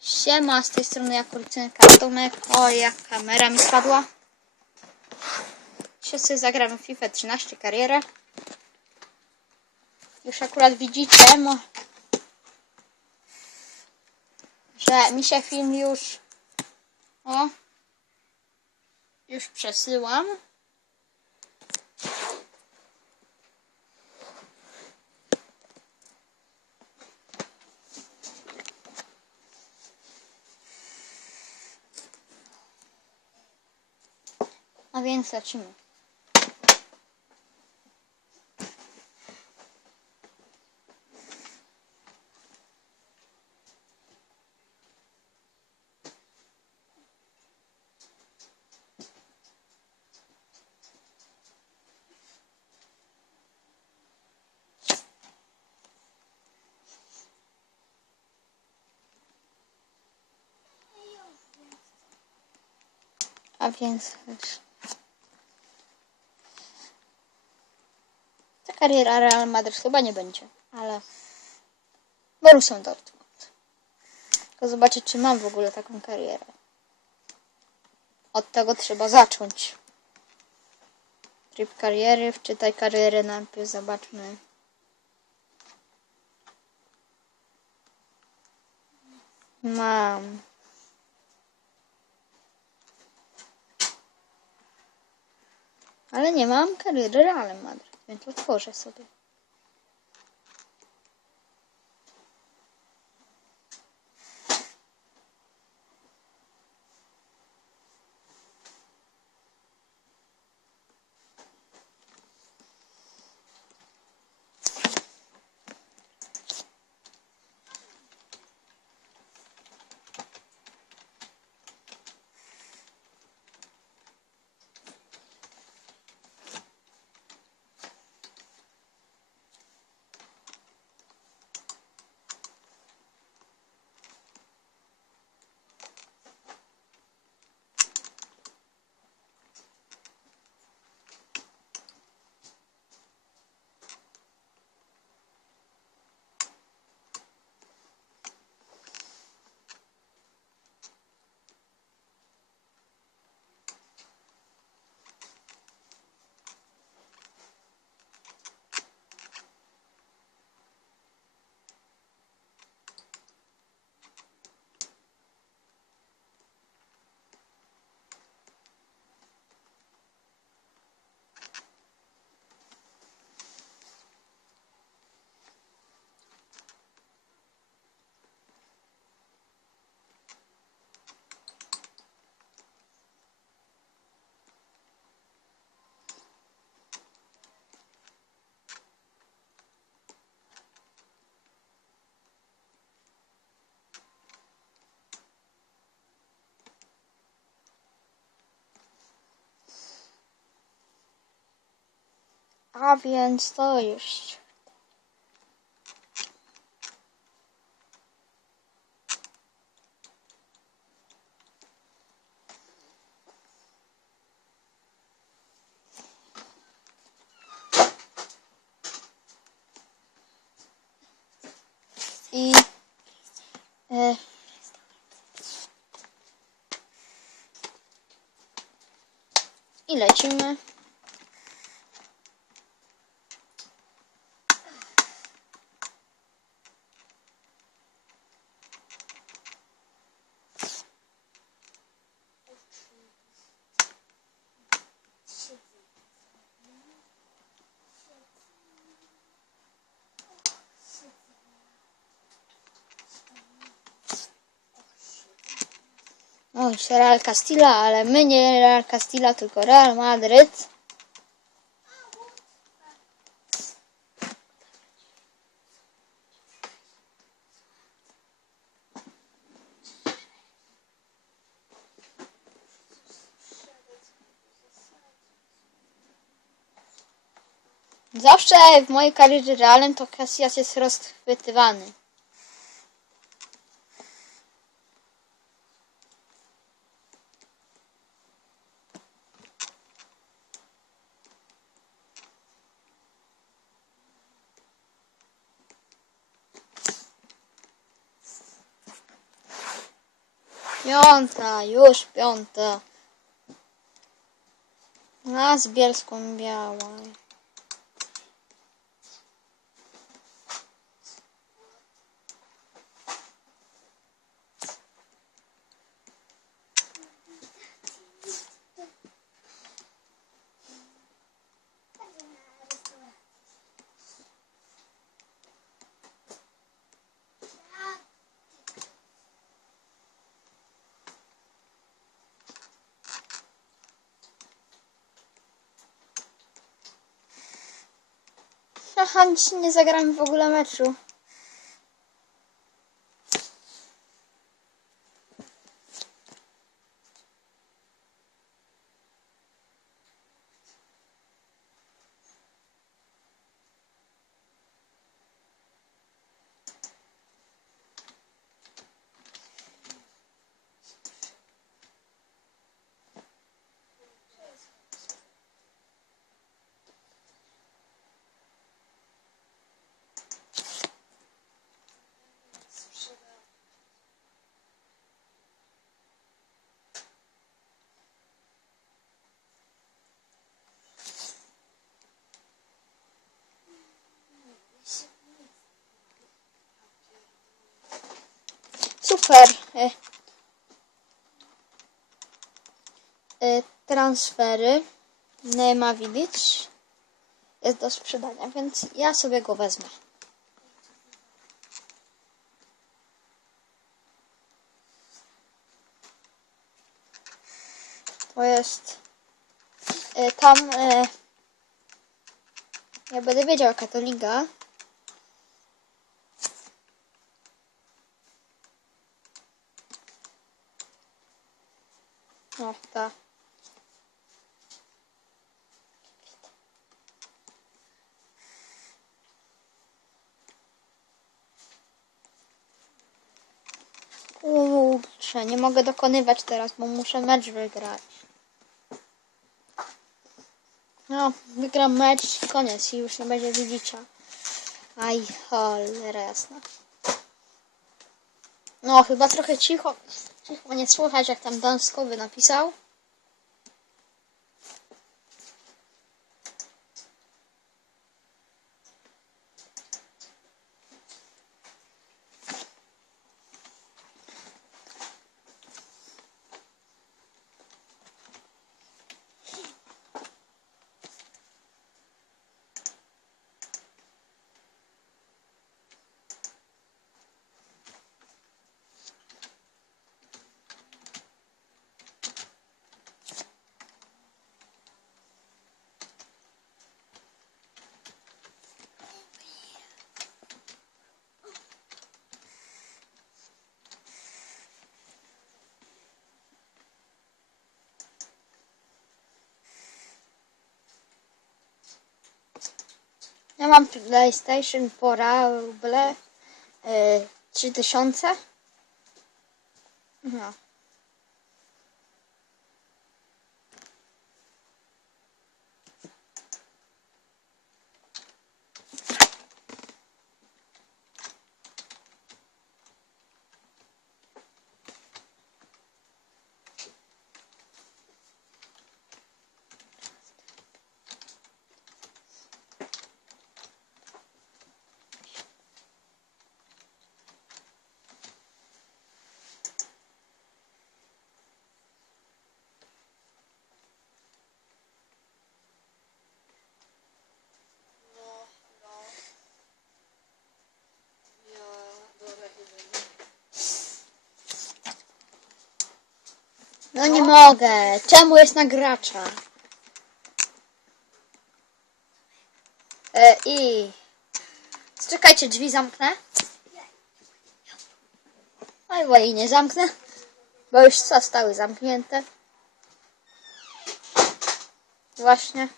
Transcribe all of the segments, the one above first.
Siema, z tej strony ja Kurczynka Tomek. O, jak kamera mi spadła. Dzisiaj sobie zagramy w FIFA 13 karierę. Już akurat widzicie, że mi się film już o już przesyłam. A więc lecimy. A więc ta kariera Real Madrid chyba nie będzie, ale Borussia Dortmund. Tylko zobaczyć, czy mam w ogóle taką karierę. Od tego trzeba zacząć. Tryb kariery, wczytaj karierę najpierw, zobaczmy. Mam. Ale nie mam kariery Realem Madryt, więc otworzę sobie. A więc to już. I e, i lecimy. O, jeszcze Real Castilla, ale my nie Real Castilla, tylko Real Madryt. Zawsze w mojej karierze Realem to Casillas jest rozchwytywany. Piąta, już piąta. A z Bielską biała. Aha, dzisiaj nie zagramy w ogóle meczu. Super. E, e, transfery. Widzieć. Jest do sprzedania, więc ja sobie go wezmę. To jest e, tam. E, ja będę wiedział, jaka to liga. O, ta. Kurczę, nie mogę dokonywać teraz, bo muszę mecz wygrać. No, wygram mecz, koniec i już nie będzie widzicia. Aj, cholera jasna. No, chyba trochę cicho. Cicho nie słychać, jak tam Danskowy napisał. Ja mam PlayStation Portable y, 3000. No. No nie mogę. Czemu jest na gracza? E, I... Czekajcie, drzwi zamknę. Oj, bo i nie zamknę. Bo już zostały zamknięte. Właśnie.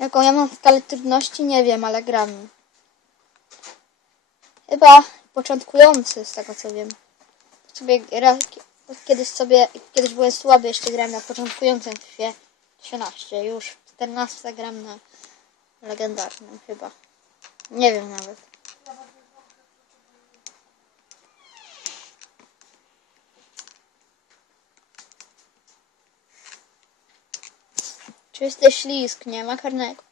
Jaką ja mam skalę trudności, nie wiem, ale gram. Chyba początkujący, z tego co wiem. Sobie kiedyś sobie, kiedyś byłem słaby, jeszcze grałem na początkującym FIFA 13. Już w 14 gram na legendarnym chyba. Nie wiem nawet. Czysty ślisk, nie ma karnego.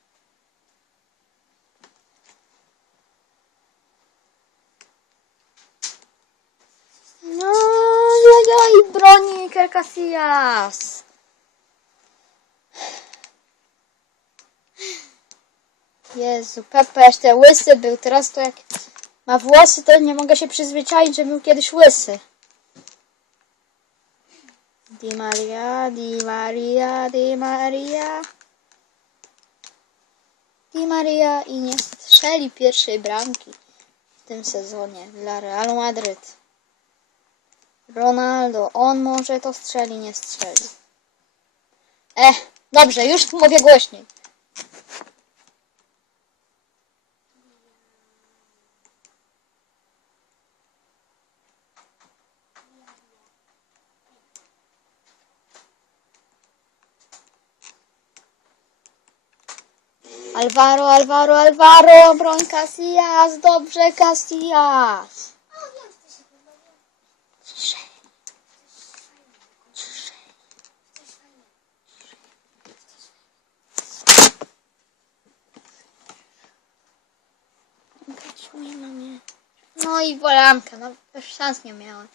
No, i broni Casillas. Jezu, Pepe jeszcze łysy był, teraz to jak ma włosy, to nie mogę się przyzwyczaić, że był kiedyś łysy. Di Maria, Di Maria, Di Maria. Di Maria i nie strzeli pierwszej bramki w tym sezonie dla Realu Madryt. Ronaldo, on może to strzeli, nie strzeli. Eh, dobrze, już mówię głośniej. Alvaro, Alvaro, Alvaro, broń Casillas, dobrze Casillas. No i bolamka, no już szans nie miałem.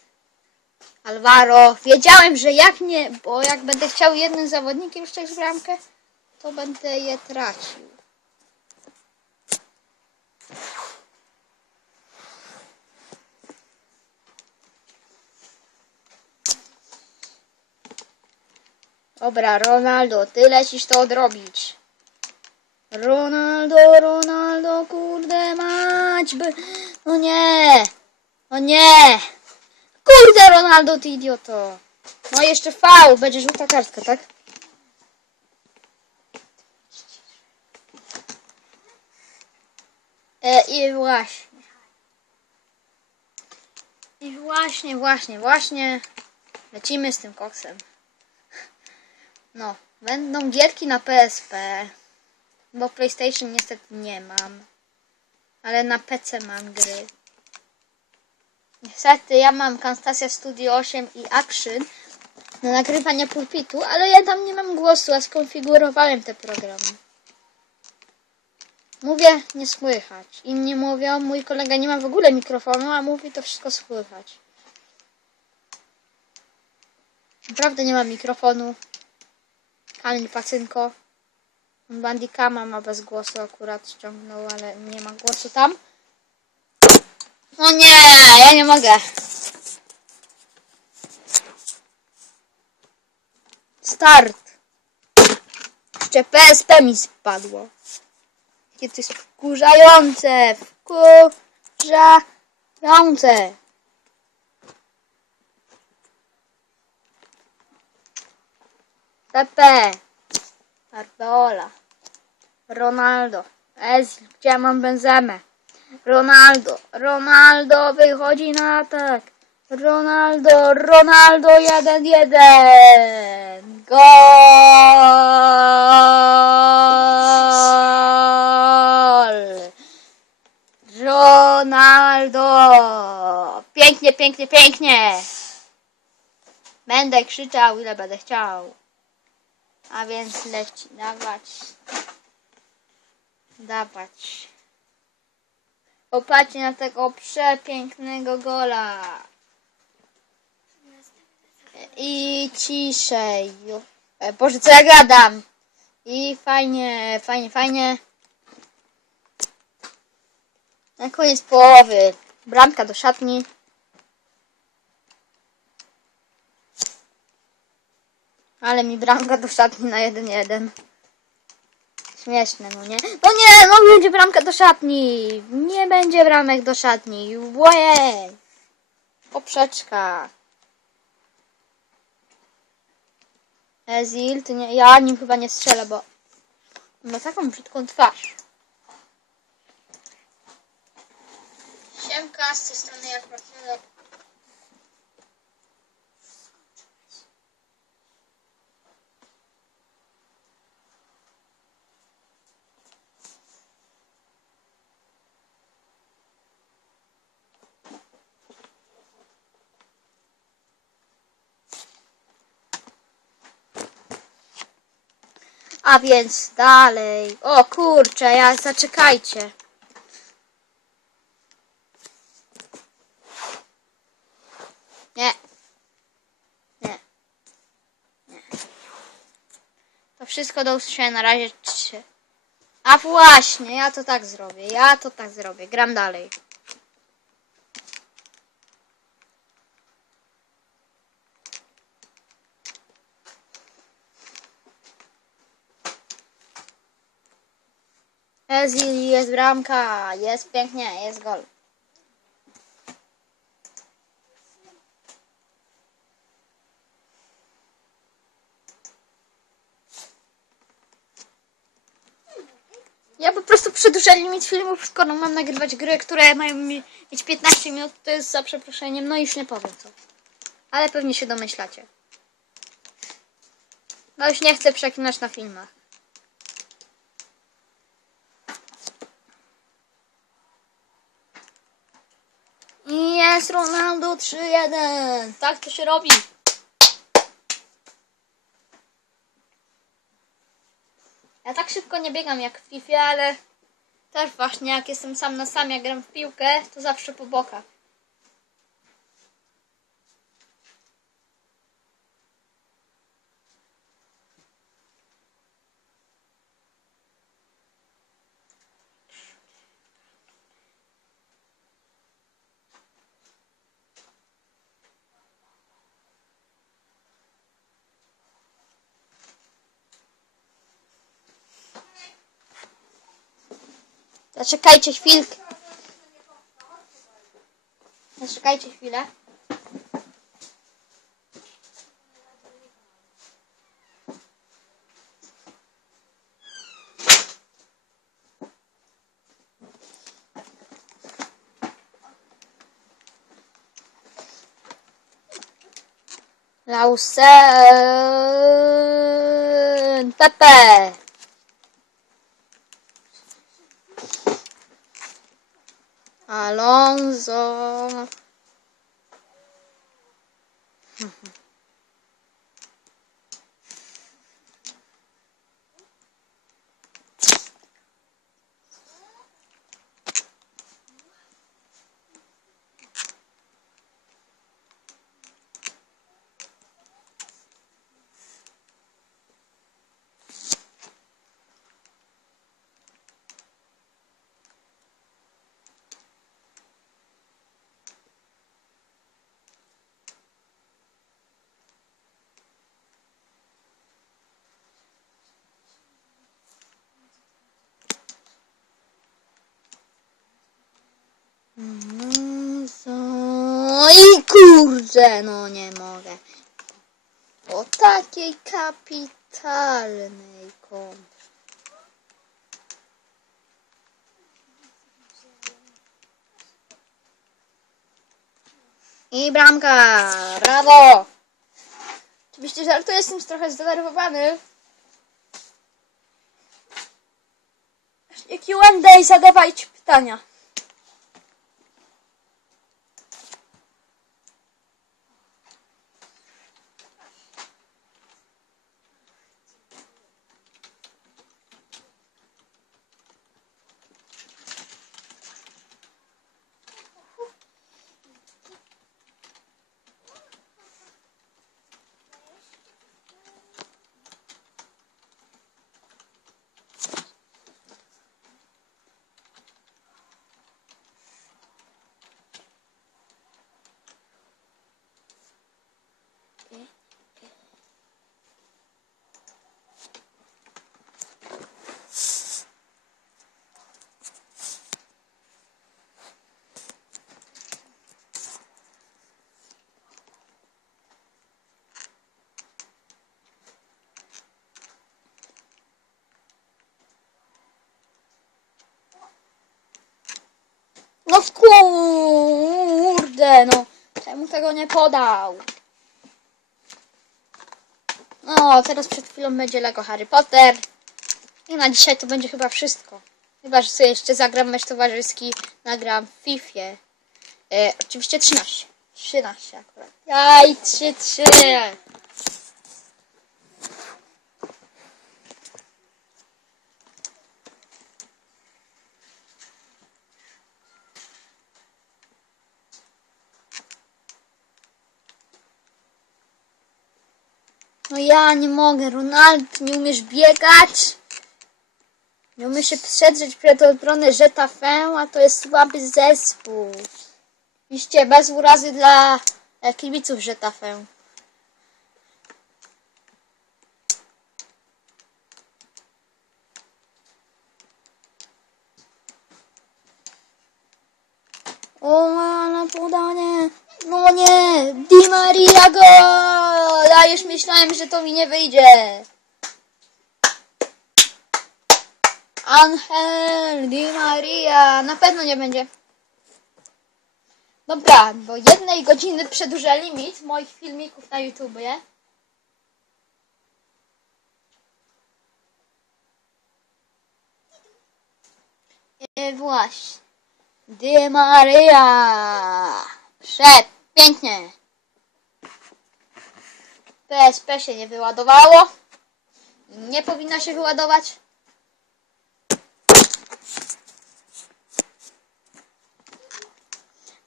Alvaro, wiedziałem, że jak nie, bo jak będę chciał jednym zawodnikiem szczęść bramkę, to będę je tracił. Dobra, Ronaldo, ty lecisz to odrobić. Ronaldo, Ronaldo, kurde mać, by... No nie, no nie. Kurde, Ronaldo, ty idioto. No jeszcze faul, będzie żółta kartka, tak? E, I właśnie. I właśnie, właśnie, właśnie. Lecimy z tym koksem. No, będą gierki na PSP. Bo PlayStation niestety nie mam. Ale na PC mam gry. Niestety ja mam Camtasia Studio 8 i Action na nagrywanie pulpitu, ale ja tam nie mam głosu, a skonfigurowałem te programy. Mówię, nie słychać. Inni mówią, mój kolega nie ma w ogóle mikrofonu, a mówi to wszystko słychać. Naprawdę nie ma mikrofonu. Kamil Pacynko. Bandicama ma bez głosu akurat ściągnął, ale nie ma głosu tam. No nie, ja nie mogę. Start. Jeszcze PSP mi spadło. Jakie to jest wkurzające. Wkurzające. Pepe. Ardola. Ronaldo. Ezil. Gdzie mam benzemę? Ronaldo. Ronaldo wychodzi na atak. Ronaldo. Ronaldo 1-1. Gol. Ronaldo. Pięknie, pięknie, pięknie. Będę krzyczał ile będę chciał. A więc leci, dawać. Dawać. Popatrzcie na tego przepięknego gola. I ciszej. E, Boże, co ja gadam? I fajnie, fajnie, fajnie. Na koniec połowy. Bramka do szatni. Ale mi bramka do szatni na 1-1. Śmieszne, no nie? No nie, no będzie bramka do szatni. Nie będzie bramek do szatni. Ojej. Poprzeczka. Ezil, ty nie, ja nim chyba nie strzelę, bo ma taką brzydką twarz. Siemka. Z tej strony jak. A więc dalej. O kurczę, ja zaczekajcie. Nie. Nie. Nie. To wszystko do usłyszenia na razie. A właśnie, ja to tak zrobię. Ja to tak zrobię. Gram dalej. Jest, jest bramka, jest pięknie, jest gol. Ja po prostu przedłużę limit filmów, skoro mam nagrywać gry, które mają mi- mieć 15 minut, to jest za przeproszeniem, no już nie powiem co. Ale pewnie się domyślacie. No już nie chcę przeklinać na filmach. I Jest Ronaldo 3-1. Tak to się robi. Ja tak szybko nie biegam jak w FIFA, ale też właśnie jak jestem sam na sam, jak gram w piłkę, to zawsze po bokach. Zaczekajcie chwilkę. Zaczekajcie chwilę. Lausen Pepe. Alonso. No i kurde, no nie mogę. Po takiej kapitalnej kontrze. I bramka, brawo! Oczywiście żartuję, jestem trochę zdenerwowany. Q&A, zadawajcie pytania. Podał. No, teraz przed chwilą będzie Lego Harry Potter. I na dzisiaj to będzie chyba wszystko. Chyba, że sobie jeszcze zagram mecz towarzyski, nagram w FIFA. E, oczywiście 13. 13 akurat. Jaj, 3, 3. No ja nie mogę, Ronald, nie umiesz biegać. Nie umiesz się przedrzeć przed obronę Jetafę, a to jest słaby zespół. Oczywiście bez urazy dla kibiców Jetafę. O, ale podanie. No nie, Di Maria gol! A już myślałem, że to mi nie wyjdzie. Angel Di Maria. Na pewno nie będzie. Dobra, bo jednej godziny przedłuża limit moich filmików na YouTubie. I właśnie. Di Maria. Przepięknie. PSP się nie wyładowało. Nie powinno się wyładować.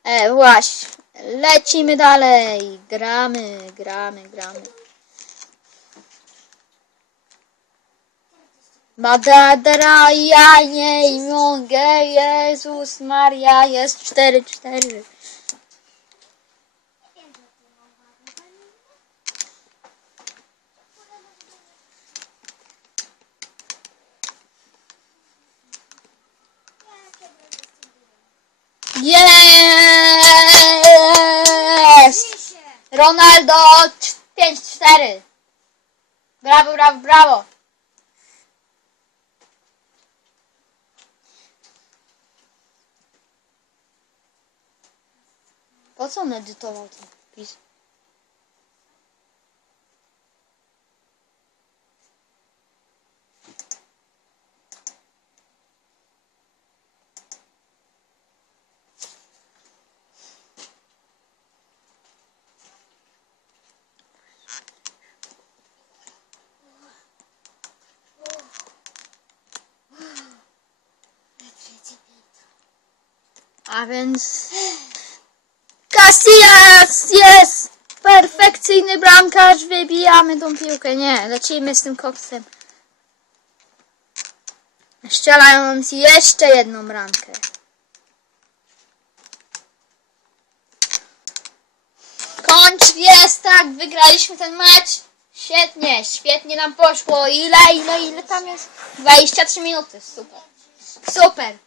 E, właśnie. Lecimy dalej. Gramy, gramy, gramy. Badadra, ja nie mogę, Jezus Maria, jest 4-4. Jest! Ronaldo 5-4. Brawo, brawo, brawo. Po co on edytował ten wpis? A więc... Casillas jest! Perfekcyjny bramkarz, wybijamy tą piłkę. Nie, lecimy z tym koksem. Strzelając jeszcze jedną bramkę. Kończ jest, tak, wygraliśmy ten mecz. Świetnie, świetnie nam poszło. Ile, ile, ile tam jest? 23 minuty, super. Super.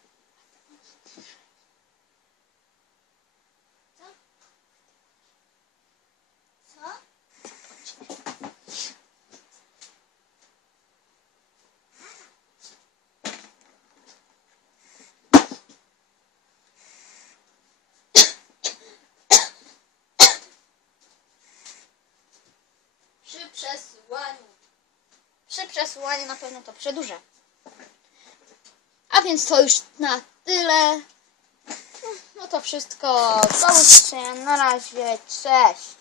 Przy przesyłaniu na pewno to przedłużę. A więc to już na tyle. No to wszystko. Do usłyszenia. Na razie. Cześć.